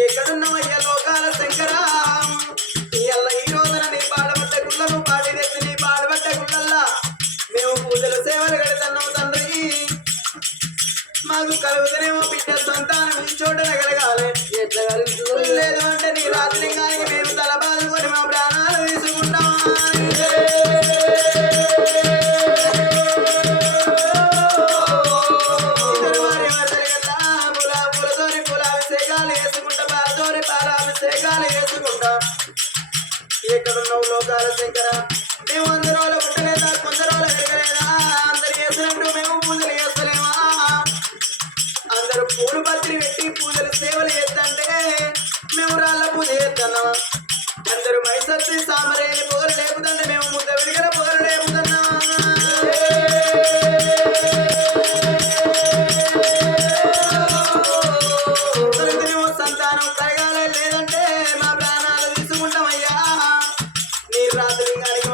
ఎక్కడున్నవయ్య లోకాల శంకరా ఇయ్యాల ఈ రోజున నీ పాడబట్ట గుళ్ళను పాడి తెచ్చి నీ పాడబట్ట గుళ్ళల్లా మేము పూజలు సేవలు కడుతున్నాము తండ్రి మాకు కలుగుతనేమో బిడ్డ సంతానం ఈ చోటన కలగాలి ఎట్లా కలుగుతుంది లేదు అంటే నీ రాత్రింగానికి మేము తల బాదుకొని మా ప్రాణాలు తీసుకుంటామా ఎక్కడున్నావు లోకాల శంకర మేము 100 రోజులు పుట్టలేదా 100 రోజులు ఎరగలేదా అందరు చేసినట్టు మేము పూజలు చేస్తలేమా అందరూ పూలు పత్రి పెట్టి పూజలు సేవలు చేస్తంటే మేము రాళ్ళ పూజ చేస్తున్నామా అందరూ మైసత్తి సామరేని పొగలు లేపుతుంటే మేము ముద్ద విడిగల పొగలు లేపుతున్నామా సంతానం కలగాలి లేదంటే మా ప్రాణాలు తీసుకుంటామయ్యా నీ రాత్రి గారికి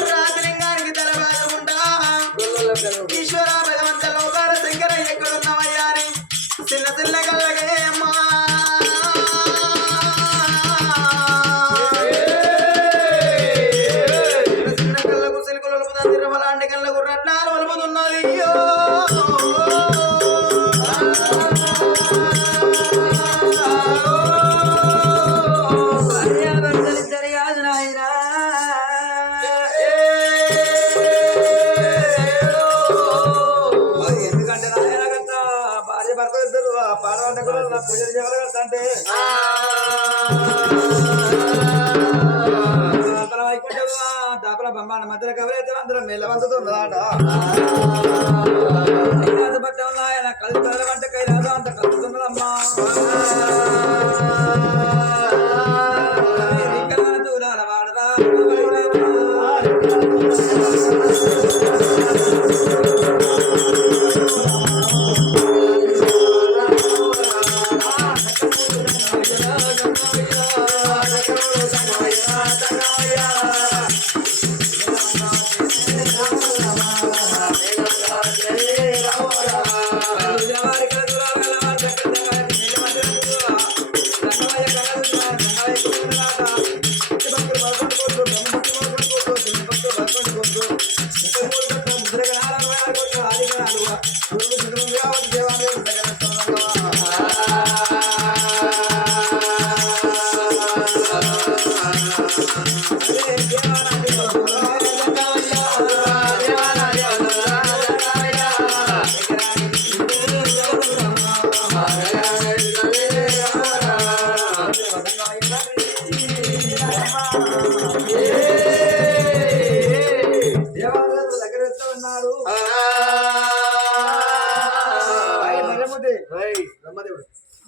రాజలింగానికి తల బాదుకుంటా ఈశ్వర భగవంత లోకాల శంకర ఎక్కడున్నావయ్యా అని చిన్న చిన్న కళ్ళగే అమ్మా చిన్న కళ్ళకు సిలుకులు వలుపుతాను తిరుమలాంటి కళ్ళకు రత్నాలు వలుపుతున్నది పూజలు చేయాలంటే దాపల బొమ్మాన మధ్యలో కవరైతే అందరం మెల్లవంతతో ఉన్నదాట పట్టంలో ఆయన కలిసి వంట కైలాసం అంత కలుగుతున్నదమ్మా దూరాల వాడదా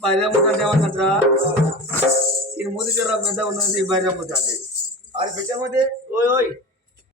భార్యాముద్ద అంటే ఏమన్నా ఇది మూతి జ్వరం పెద్ద ఉన్నది భార్యాముద్ద అది పెట్టామతే ఓయ్